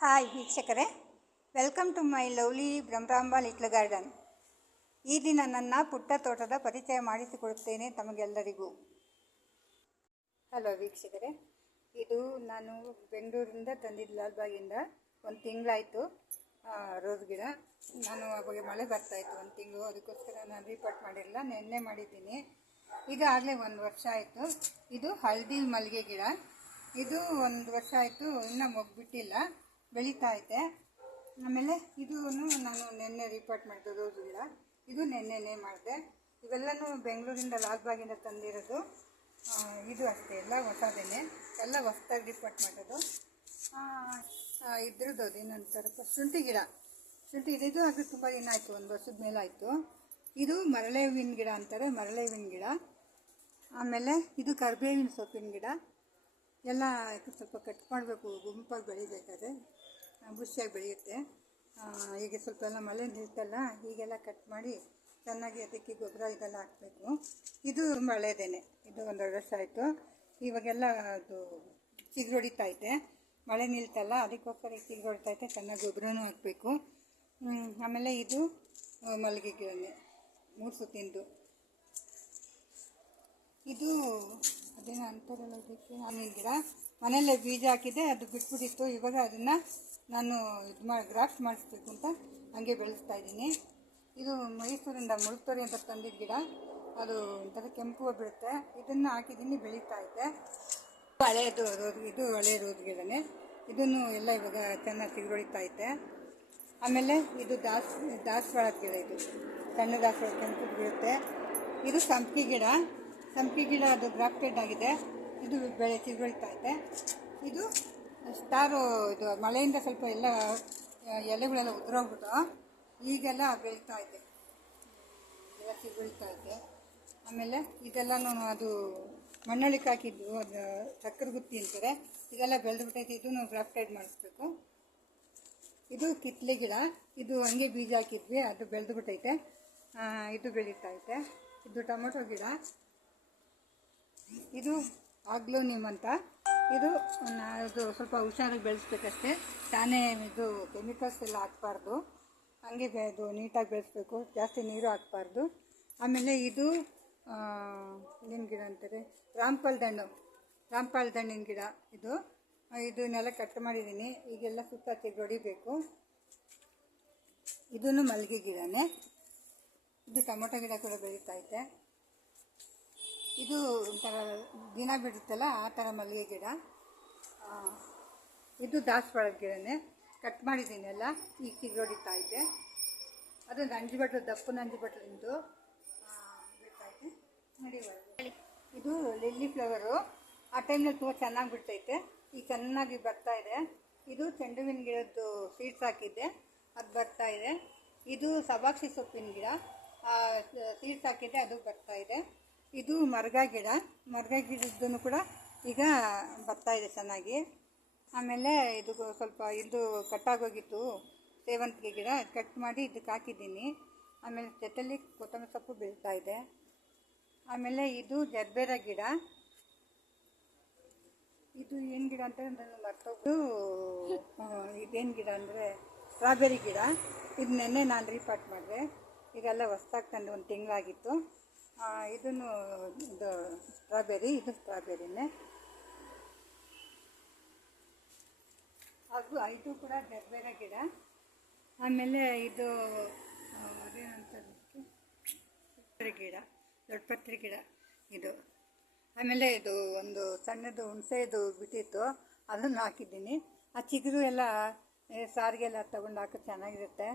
Hi ವೀಕ್ಷಕರೇ, welcome to my lovely Brahmarambha little garden. ಈ ದಿನ ನನ್ನ ಪುಟ್ಟ ತೋಟದ ಪರಿಚಯ ಮಾಡಿಸಿಕೊಡುತ್ತೇನೆ ತಮಗೆಲ್ಲರಿಗೂ. ಹಲೋ ವೀಕ್ಷಕರೇ, ಇದು ನಾನು ಬೆಂಗಳೂರಿಂದ ತಂದಿದ್ದು, ಲಾಲ್ಬಾಗಿಂದ. ಒಂದು ತಿಂಗಳಾಯಿತು ರೋಸ್ ಗಿಡ. ನಾನು ಅವಾಗ ಮಳೆ ಬರ್ತಾಯಿತ್ತು ಒಂದು ತಿಂಗಳು, ಅದಕ್ಕೋಸ್ಕರ ನಾನು ರೀಪಾಟ್ ಮಾಡಿರಲಿಲ್ಲ, ನೆನ್ನೆ ಮಾಡಿದ್ದೀನಿ. ಈಗಾಗಲೇ 1 ವರ್ಷ ಆಯಿತು. ಇದು ಹಳದಿ ಮಲ್ಲಿಗೆ ಗಿಡ. ಇದು 1 ವರ್ಷ ಆಯಿತು, ಇನ್ನೂ ಮೊಗ್ಬಿಟ್ಟಿಲ್ಲ, ಬೆಳೀತಾ ಐತೆ. ಆಮೇಲೆ ಇದೂ ನಾನು ನೆನ್ನೆ ರೀಪಾಟ್ ಮಾಡಿದೆ ರೋಸ್ ಗಿಡ. ಇದು ನೆನ್ನೆನೇ ಮಾಡಿದೆ. ಇವೆಲ್ಲನೂ ಬೆಂಗಳೂರಿಂದ ಲಾಲ್ಬಾಗಿಂದ ತಂದಿರೋದು. ಇದು ಅಷ್ಟೇ, ಎಲ್ಲ ಹೊಸದೇನೆ, ಎಲ್ಲ ಹೊಸದಾಗಿ ರೀಪಾಟ್ ಮಾಡೋದು. ಇದ್ರದ್ದು ಅದೇನಂತಾರಪ್ಪ, ಶುಂಠಿ ಗಿಡ. ಶುಂಠಿ ಇದು ಅದು ತುಂಬ ದಿನ ಆಯಿತು, 1 ವರ್ಷದ ಮೇಲೆ ಆಯಿತು. ಇದು ಮರಳೆ ಹೂವಿನ ಗಿಡ ಅಂತಾರೆ, ಮರಳೆ ಹೂವಿನ ಗಿಡ. ಆಮೇಲೆ ಇದು ಕರಿಬೇವಿನ ಸೊಪ್ಪಿನ ಗಿಡ. ಎಲ್ಲ ಸ್ವಲ್ಪ ಕಟ್ ಮಾಡಬೇಕು, ಗುಂಪಾಗಿ ಬೆಳಿಬೇಕಾದ್ರೆ ಬುಷಿಯಾಗಿ ಬೆಳೆಯುತ್ತೆ. ಈಗ ಸ್ವಲ್ಪ ಎಲ್ಲ ಮಳೆ ನಿಲ್ತಲ್ಲ, ಹೀಗೆಲ್ಲ ಕಟ್ ಮಾಡಿ ಚೆನ್ನಾಗಿ ಅದಕ್ಕೆ ಗೊಬ್ಬರ ಇದೆಲ್ಲ ಹಾಕಬೇಕು. ಇದು ತುಂಬ ಹಳೇದೇನೆ, ಇದು 1.5 ವರ್ಷ ಆಯಿತು. ಇವಾಗೆಲ್ಲ ಅದು ಚಿಗುರೊಡಿತೈತೆ, ಮಳೆ ನಿಲ್ತಲ್ಲ, ಅದಕ್ಕೋಸ್ಕರ ಚಿಗುರೊಡಿತೈತೆ, ಚೆನ್ನಾಗಿ ಗೊಬ್ಬರನೂ ಹಾಕಬೇಕು. ಆಮೇಲೆ ಇದು ಮಲ್ಲಿಗೆ ಗಿಡನೇ, 3 ಸುತ್ತಿಂದು. ಇದು ಅದೇನೋ ಅಂತಾರಲ್ಲ, ಇದಕ್ಕೆ ಹಣ್ಣಿನ ಗಿಡ. ಮನೆಯಲ್ಲೇ ಬೀಜ ಹಾಕಿದೆ, ಅದು ಬಿಟ್ಬಿಟ್ಟಿತ್ತು. ಇವಾಗ ಅದನ್ನು ನಾನು ಗ್ರಾಫ್ಟ್ ಮಾಡಿಸ್ಬೇಕು ಅಂತ ಹಂಗೆ ಬೆಳೆಸ್ತಾ ಇದ್ದೀನಿ. ಇದು ಮೈಸೂರಿಂದ ಮುಳುಕ್ತೋರಿ ಅಂತ ತಂದಿದ್ದ ಗಿಡ. ಅದು ಒಂಥರ ಕೆಂಪು ಬಿಡುತ್ತೆ. ಇದನ್ನು ಹಾಕಿದ್ದೀನಿ, ಬೆಳೀತಾ ಐತೆ. ಹಳೆಯದು ರೋಸ್, ಇದು ಹಳೆ ರೋಸ್ ಗಿಡನೇ. ಇದನ್ನು ಎಲ್ಲ ಇವಾಗ ಚೆನ್ನಾಗಿ ಚಿಗುರೊಡಿತಾ ಐತೆ. ಆಮೇಲೆ ಇದು ದಾಸವಾಳದ ಗಿಡ. ಇದು ಸಣ್ಣ ದಾಸವಾಳ, ಕೆಂಪು ಬೀಳುತ್ತೆ. ಇದು ಸಂಪಿಗೆ ಗಿಡ. ಸಂಪಿಗೆ ಗಿಡ ಅದು ಗ್ರಾಫ್ಟೆಡ್ ಆಗಿದೆ. ಇದು ಚಿಗುರೊಡಿತಾ ಐತೆ. ಇದು ಸ್ಟಾರು. ಇದು ಮಳೆಯಿಂದ ಸ್ವಲ್ಪ ಎಲ್ಲ ಎಲೆಗಳೆಲ್ಲ ಉದುರೋಗ್ಬಿಟ್ಟು ಈಗೆಲ್ಲ ಬೆಳೀತಾ ಇದೆ, ಎಲ್ಲ ಚಿಗುರೊಡಿತಾ ಐತೆ. ಆಮೇಲೆ ಇದೆಲ್ಲನೂ ಅದು ಮಣ್ಣಳಿಕೆ ಹಾಕಿದ್ದು, ಅದು ಚಕ್ಕರೆ ಗುತ್ತಿ ಅಂತಾರೆ. ಇದೆಲ್ಲ ಬೆಳೆದ್ಬಿಟ್ಟೈತೆ, ಇದನ್ನು ಗ್ರಾಫ್ಟೆಡ್ ಮಾಡಿಸ್ಬೇಕು. ಇದು ಕಿತ್ಲೆ ಗಿಡ. ಇದು ಹಂಗೆ ಬೀಜ ಹಾಕಿದ್ವಿ, ಅದು ಬೆಳೆದ್ಬಿಟ್ಟೈತೆ, ಇದು ಬೆಳೀತಾ ಐತೆ. ಇದು ಟೊಮೊಟೊ ಗಿಡ. ಇದು ಆಗ್ಲೋನಿಮ್ ಅಂತ. ಇದು ಸ್ವಲ್ಪ ಹುಷಾರಾಗಿ ಬೆಳೆಸ್ಬೇಕಷ್ಟೇ, ತಾನೇ ಇದು ಕೆಮಿಕಲ್ಸ್ ಎಲ್ಲ ಹಾಕ್ಬಾರ್ದು, ಹಂಗೆ ಇದು ನೀಟಾಗಿ ಬೆಳೆಸ್ಬೇಕು, ಜಾಸ್ತಿ ನೀರು ಹಾಕ್ಬಾರ್ದು. ಆಮೇಲೆ ಇದು ಏನು ಗಿಡ ಅಂತಾರೆ, ರಾಮ್ಪಾಲ್ ಹಣ್ಣಿನ ಗಿಡ. ಇದನ್ನೆಲ್ಲ ಕಟ್ ಮಾಡಿದ್ದೀನಿ, ಈಗೆಲ್ಲ ಸುತ್ತ ಹೊಡಿಬೇಕು. ಇದೂ ಮಲ್ಲಿಗೆ ಗಿಡನೇ. ಇದು ಟೊಮೊಟೊ ಗಿಡ ಕೂಡ ಬೆಳೀತಾ ಐತೆ. ಇದು ಒಂಥರ ದಿನ ಬಿಡುತ್ತಲ್ಲ, ಆ ಥರ ಮಲ್ಲಿಗೆ ಗಿಡ. ಇದು ದಾಸವಾಳದ ಗಿಡನೇ, ಕಟ್ ಮಾಡಿದ್ದೀನಿ ಎಲ್ಲ, ಈಗ ಚಿಗುರೊಡಿತಾ ಐತೆ. ಅದು ನಂಜಿಬಟ್ಲು, ದಪ್ಪು ನಂಜಿಬಟ್ಲಿಂದು ಬಿಡ್ತೈತೆ. ಇದು ಲಿಲ್ಲಿ ಫ್ಲವರು. ಆ ಟೈಮ್ನಲ್ಲಿ ತುಂಬ ಚೆನ್ನಾಗಿ ಬಿಡ್ತೈತೆ, ಈಗ ಚೆನ್ನಾಗಿ ಬರ್ತಾ ಇದೆ. ಇದು ಚೆಂಡು ಹೂವಿನ ಗಿಡದ್ದು ಸೀಡ್ಸ್ ಹಾಕಿದ್ದೆ, ಅದು ಬರ್ತಾ ಇದೆ. ಇದು ಸಬಾಕ್ಷಿ ಸೊಪ್ಪಿನ ಗಿಡ, ಸೀಡ್ಸ್ ಹಾಕಿದ್ದೆ, ಅದು ಬರ್ತಾ ಇದೆ. ಇದು ಮರ್ಗ ಗಿಡ. ಮರ್ಗ ಗಿಡದ್ದು ಕೂಡ ಈಗ ಬರ್ತಾ ಇದೆ ಚೆನ್ನಾಗಿ. ಆಮೇಲೆ ಇದು ಸ್ವಲ್ಪ ಇದು ಕಟ್ಟಾಗೋಗಿತ್ತು, ಸೇವಂತಿಗೆ ಗಿಡ, ಕಟ್ ಮಾಡಿ ಇದಕ್ಕೆ ಹಾಕಿದ್ದೀನಿ. ಆಮೇಲೆ ಜೊತೆಲಿ ಕೊತ್ತಂಬರಿ ಸೊಪ್ಪು ಬೆಳೀತಾ ಇದೆ. ಆಮೇಲೆ ಇದು ಜರ್ಬೇರ ಗಿಡ. ಇದು ಏನು ಗಿಡ ಅಂತ ನಾನು ಮರ್ತೋಗ್ದು. ಇದೇನು ಗಿಡ ಅಂದರೆ ಸ್ಟ್ರಾಬೆರಿ ಗಿಡ. ಇದು ನೆನ್ನೆ ನಾನು ರೀಪಾಟ್ ಮಾಡಿದೆ, ಈಗೆಲ್ಲ ಹೊಸ್ದಾಗಿ ತಂದು 1 ತಿಂಗಳಾಗಿತ್ತು. ಇದನ್ನು ಇದು ಸ್ಟ್ರಾಬೆರಿ, ಇದು ಸ್ಟ್ರಾಬೆರಿನೇ. ಹಾಗೂ ಇದು ಕೂಡ ಜರ್ಬೇರ ಗಿಡ. ಆಮೇಲೆ ಇದು ಅದೇನಂತಾರೆ ಗಿಡ, ದೊಡ್ಡಪತ್ರೆ ಗಿಡ ಇದು. ಆಮೇಲೆ ಇದು ಒಂದು ಸಣ್ಣದು ಹುಣಸೆದು ಬಿಟ್ಟಿತ್ತು, ಅದನ್ನು ಹಾಕಿದ್ದೀನಿ. ಆ ಚಿಗುರು ಎಲ್ಲ ಸಾರಿಗೆಲ್ಲ ತಗೊಂಡು ಹಾಕೋದು ಚೆನ್ನಾಗಿರುತ್ತೆ.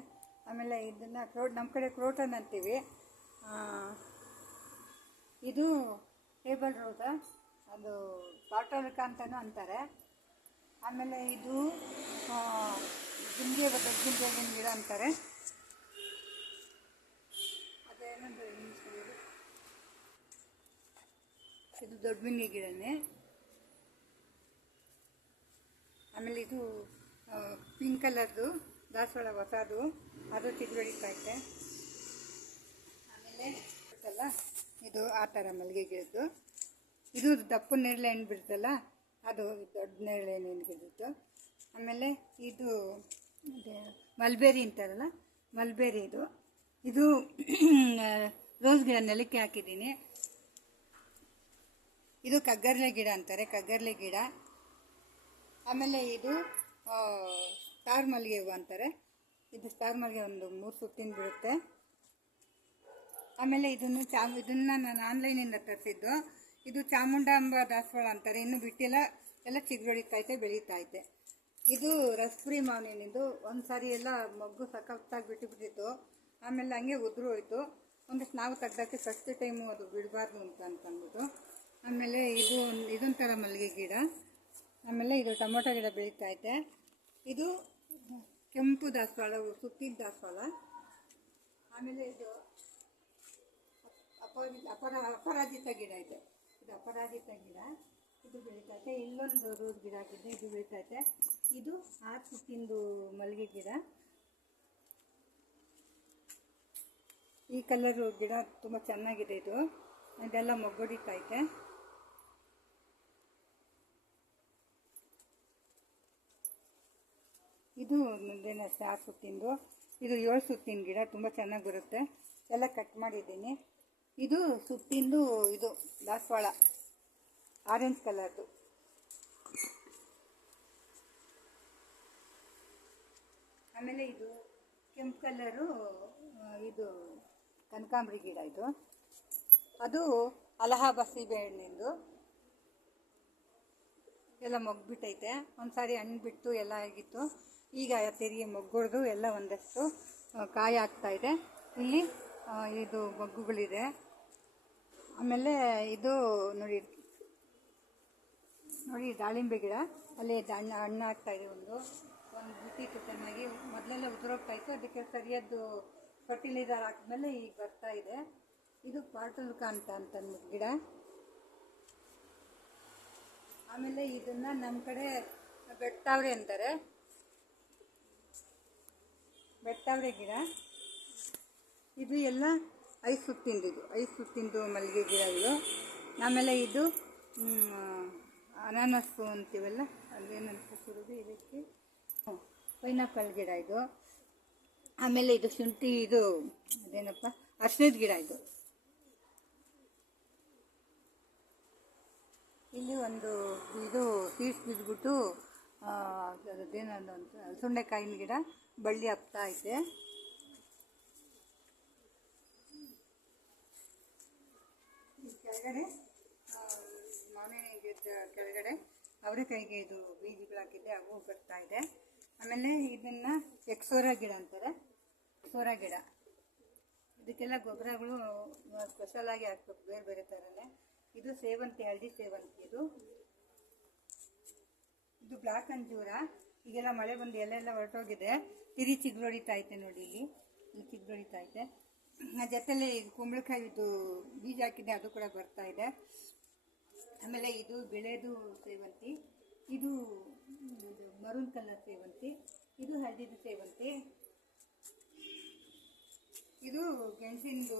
ಆಮೇಲೆ ಇದನ್ನು ನಮ್ಮ ಕಡೆ ಕ್ರೋಟನ್ ಅಂತೀವಿ. ಇದು ಟೇಬಲ್ ರೋಸ, ಅದು ಬಾಟಲಿಕ ಅಂತಲೂ ಅಂತಾರೆ. ಆಮೇಲೆ ಇದು ಗಿಂಡಿಯ ದೊಡ್ಡ ಗಿಡ ಅಂತಾರೆ, ಅದೇನಂದ್ರೆ ಇದು ದೊಡ್ಡ ಬಿಂಗೆ ಗಿಡನೇ. ಆಮೇಲೆ ಇದು ಪಿಂಕ್ ಕಲರ್ದು ದಾಸವಾಳ ಹೊಸದು, ಅದು ಚಿಗುರೊಡಿತಾ ಐತೆ. ಆಮೇಲೆ ಇದು ಆ ಥರ ಮಲ್ಲಿಗೆ ಗಿಡದ್ದು. ಇದು ದಪ್ಪು ನೇರಳೆ ಹಣ್ಣು ಬಿಡುತ್ತಲ್ಲ, ಅದು ದೊಡ್ಡ ನೇರಳೆ ಹಣ್ಣಿನ ಗಿಡದ್ದು. ಆಮೇಲೆ ಇದು ಮಲ್ಬೇರಿ ಅಂತಾರಲ್ಲ, ಮಲ್ಬೇರಿ ಇದು ರೋಸ್ ಗಿಡ ನೆಲಕ್ಕೆ ಹಾಕಿದ್ದೀನಿ. ಇದು ಕಗ್ಗರ್ಲೆ ಗಿಡ ಅಂತಾರೆ, ಕಗ್ಗರ್ಲೆ ಗಿಡ. ಆಮೇಲೆ ಇದು ಸ್ಟಾರ್ ಮಲ್ಲಿಗೆ ಹೂವು ಅಂತಾರೆ. ಇದು ಸ್ಟಾರ್ ಮಲ್ಲಿಗೆ ಒಂದು 3 ಸುತ್ತಿನ ಬಿಡುತ್ತೆ. ಆಮೇಲೆ ಇದನ್ನು ನಾನು ಆನ್ಲೈನಿಂದ ತರಿಸಿದ್ದು. ಇದು ಚಾಮುಂಡಾಂಬ ದಾಸವಾಳ ಅಂತಾರೆ, ಇನ್ನೂ ಬಿಟ್ಟಿಲ್ಲ, ಎಲ್ಲ ಚಿಗುರೊಡಿತೈತೆ, ಬೆಳೀತೈತೆ. ಇದು ರಸ್ಪುರಿ ಮಾವಿನಿಂದು. ಒಂದು ಸಾರಿ ಎಲ್ಲ ಮೊಗ್ಗು ಸಖತ್ತಾಗಿ ಬಿಟ್ಟಿತ್ತು, ಆಮೇಲೆ ಹಂಗೆ ಉದುರು ಹೋಯ್ತು. ಒಂದಷ್ಟು ನಾವು ತೆಗ್ದಕ್ಕೆ ಫಸ್ಟ್ ಟೈಮು ಅದು ಬಿಡಬಾರ್ದು ಅಂತಂದ್ಬಿಟ್ಟು. ಆಮೇಲೆ ಇದೊಂಥರ ಮಲ್ಲಿಗೆ ಗಿಡ. ಆಮೇಲೆ ಇದು ಟೊಮೊಟೊ ಗಿಡ ಬೆಳೀತೈತೆ. ಇದು ಕೆಂಪು ದಾಸವಾಳ, ಸುತ್ತಿದ ದಾಸವಾಳ. ಆಮೇಲೆ ಇದು ಅಪರಾಜಿತ ಗಿಡ ಇದೆ. ಇದು ಅಪರಾಜಿತ ಗಿಡ, ಇದು ಬೆಳೀತೈತೆ. ಇಲ್ಲೊಂದು ರೋಸ್ ಗಿಡ ಹಾಕಿದ್ದೆ, ಇದು ಬೆಳೀತೈತೆ. ಇದು 6 ಸುತ್ತಿಂದು ಮಲ್ಲಿಗೆ ಗಿಡ. ಈ ಕಲರು ಗಿಡ ತುಂಬ ಚೆನ್ನಾಗಿದೆ. ಇದೆಲ್ಲ ಮೊಗ್ಗೊಡಿತೈತೆ. ಇದು 6 ಸುತ್ತಿಂದು. ಇದು 7 ಸುತ್ತಿನ ಗಿಡ, ತುಂಬ ಚೆನ್ನಾಗಿ ಬರುತ್ತೆ. ಎಲ್ಲ ಕಟ್ ಮಾಡಿದ್ದೀನಿ. ಇದು ಸುತ್ತಿಂದು ಇದು ದಾಸವಾಳ, ಆರೆಂಜ್ ಕಲರ್ದು. ಆಮೇಲೆ ಇದು ಕೆಂಪು ಕಲರು, ಇದು ಕನಕಾಂಬರಿ ಗಿಡ. ಅದು ಅಲಹಾಬಾದ್ ಸೀಬೆಹಣ್ಣಿಂದು. ಎಲ್ಲ ಮೊಗ್ಬಿಟ್ಟೈತೆ. ಒಂದು ಸಾರಿ ಹಣ್ಣು ಬಿಟ್ಟು ಎಲ್ಲ ಆಗಿತ್ತು, ಈಗ ತಿರುಗಿ ಮೊಗ್ಗೊಡ್ದು ಎಲ್ಲ ಒಂದಷ್ಟು ಕಾಯಿ ಆಗ್ತಾಯಿದೆ. ಇಲ್ಲಿ ಇದು ಮೊಗ್ಗುಗಳಿದೆ. ಆಮೇಲೆ ಇದು ನೋಡಿ ದಾಳಿಂಬೆ ಗಿಡ, ಅಲ್ಲಿ ಹಣ್ಣು ಆಗ್ತಾಯಿದೆ. ಒಂದು ಬಿಟ್ಟಿತ್ತು ಚೆನ್ನಾಗಿ, ಮೊದಲೆಲ್ಲ ಉದುರೋಗ್ತಾಯಿತ್ತು, ಅದಕ್ಕೆ ಸರಿಯಾದ ಫರ್ಟಿಲೈಸರ್ ಹಾಕಿದ್ಮೇಲೆ ಈಗ ಬರ್ತಾಯಿದೆ. ಇದು ಪಾಟುಲ್ಕ ಅಂತಂದು ಗಿಡ. ಆಮೇಲೆ ಇದನ್ನು ನಮ್ಮ ಕಡೆ ಬೆಟ್ಟಾವ್ರೆ ಅಂತಾರೆ, ಬೆಟ್ಟಾವ್ರೆ ಗಿಡ. ಇದು ಎಲ್ಲ 5 ಸುತ್ತಿಂದು, 5 ಸುತ್ತಿಂದು ಮಲ್ಲಿಗೆ ಗಿಡಗಳು. ಆಮೇಲೆ ಇದು ಅನಾನಸ್ಸು ಅಂತೀವಲ್ಲ, ಅದೇನಂತ ಸುರಿದು ಇದಕ್ಕೆ ಪೈನಾಪಲ್ ಗಿಡ ಇದು. ಆಮೇಲೆ ಇದು ಶುಂಠಿ, ಇದು ಅದೇನಪ್ಪ ಅರ್ಶಿಣದ ಗಿಡ. ಇಲ್ಲಿ ಒಂದು ಇದು ಸೀಡ್ಸ್ ಬಿದ್ದುಬಿಟ್ಟು ಅದೇನಂತ ಸುಂಡೆಕಾಯಿನ ಗಿಡ ಬಳ್ಳಿ ಹಬ್ತಾ ಐತೆ. ಕೆಳಗಡೆ ಮಾವಿನ ಗಿಡದ ಕೆಳಗಡೆ ಅವರೆಕಾಯಿಗೆ ಇದು ಬೀಜಗಳು ಹಾಕಿದ್ದೆ, ಅವು ಬರ್ತಾ ಇದೆ. ಆಮೇಲೆ ಇದನ್ನು ಎಕ್ಸೋರಾ ಗಿಡ ಅಂತಾರೆ, ಎಕ್ಸೋರಾ ಗಿಡ. ಇದಕ್ಕೆಲ್ಲ ಗೊಬ್ಬರಗಳು ಸ್ಪೆಷಲಾಗಿ ಹಾಕ್ಬೇಕು, ಬೇರೆ ಬೇರೆ ಥರನೇ. ಇದು ಸೇವಂತಿ, ಹಳದಿ ಸೇವಂತಿ. ಇದು ಬ್ಲ್ಯಾಕ್ ಅಂಜೂರ. ಈಗೆಲ್ಲ ಮಳೆ ಬಂದು ಎಲೆಲ್ಲ ಹೊರಟೋಗಿದೆ, ತಿರಿ ಚಿಗುರೊಡಿತೈತೆ ನೋಡಿ, ಇಲ್ಲಿ ಚಿಗುರೊಡಿತೈತೆ. ಜೊತೆಲೆ ಕುಂಬಳಕಾಯಿ ಬೀಜ ಹಾಕಿದ್ದೆ, ಅದು ಕೂಡ ಬರ್ತಾ ಇದೆ. ಆಮೇಲೆ ಇದು ಬೆಳೆದು ಸೇವಂತಿ, ಇದು ಮರೂನ್ ಕಲರ್ ಸೇವಂತಿ, ಇದು ಹಳದಿದು ಸೇವಂತಿ. ಇದು ಗೆಣಸಿಂದು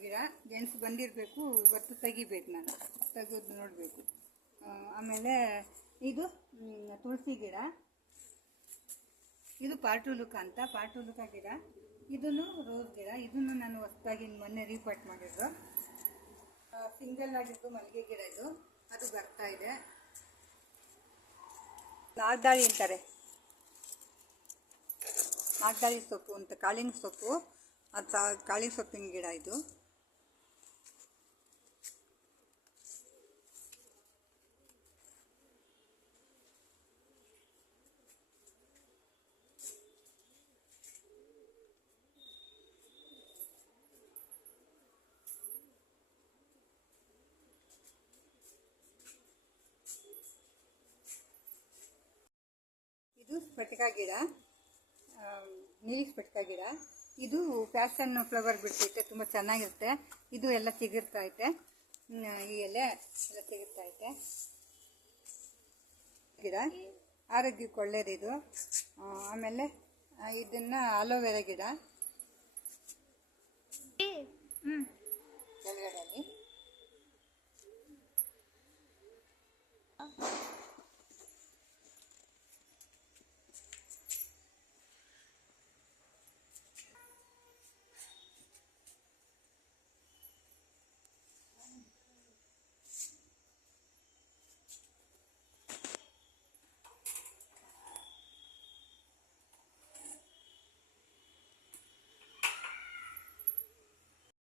ಗಿಡ, ಗೆಣಸು ಬಂದಿರಬೇಕು, ಇವತ್ತು ತೆಗಿಬೇಕು, ನಾನು ತೆಗೆದು ನೋಡಬೇಕು. ಆಮೇಲೆ ಇದು ತುಳಸಿ ಗಿಡ. ಇದು ಪಾಟುಲುಕ ಅಂತ, ಪಾಟುಲುಕ ಗಿಡ. ಇದನ್ನು ರೋಸ್ ಗಿಡ. ಇದನ್ನು ನಾನು ಹೊಸದಾಗಿ ಮೊನ್ನೆ ರೀಪಾಟ್ ಮಾಡಿದ್ದು, ಸಿಂಗಲ್ ಆಗಿದ್ದು ಮಲ್ಲಿಗೆ ಗಿಡ. ಅದು ಬರ್ತಾ ಇದೆ. ನಾಗ್ದಾಳಿ ಅಂತಾರೆ, ನಾಗ್ದಾಳಿ ಸೊಪ್ಪು ಅಂತ, ಕಾಳಿನ ಸೊಪ್ಪು. ಅದು ಕಾಳಿನ ಸೊಪ್ಪಿನ ಗಿಡ. ಇದು ಸ್ಫಟಿಕ ಗಿಡ, ನೀಲಿ ಸ್ಫಟಿಕ ಗಿಡ. ಇದು ಪ್ಯಾಷನ್ ಫ್ಲವರ್ ಬಿಡ್ತೈತೆ, ತುಂಬ ಚೆನ್ನಾಗಿರುತ್ತೆ. ಇದು ಎಲ್ಲ ಚಿಗುರ್ತೈತೆ, ಈ ಎಲೆ ಎಲ್ಲ ಚಿಗುರ್ತೈತೆ. ಗಿಡ ಆರೋಗ್ಯಕ್ಕೆ ಒಳ್ಳೆಯದು. ಆಮೇಲೆ ಇದನ್ನು ಅಲೋವೆರಾ ಗಿಡ ಕೆಳಗಡೆಯಲ್ಲಿ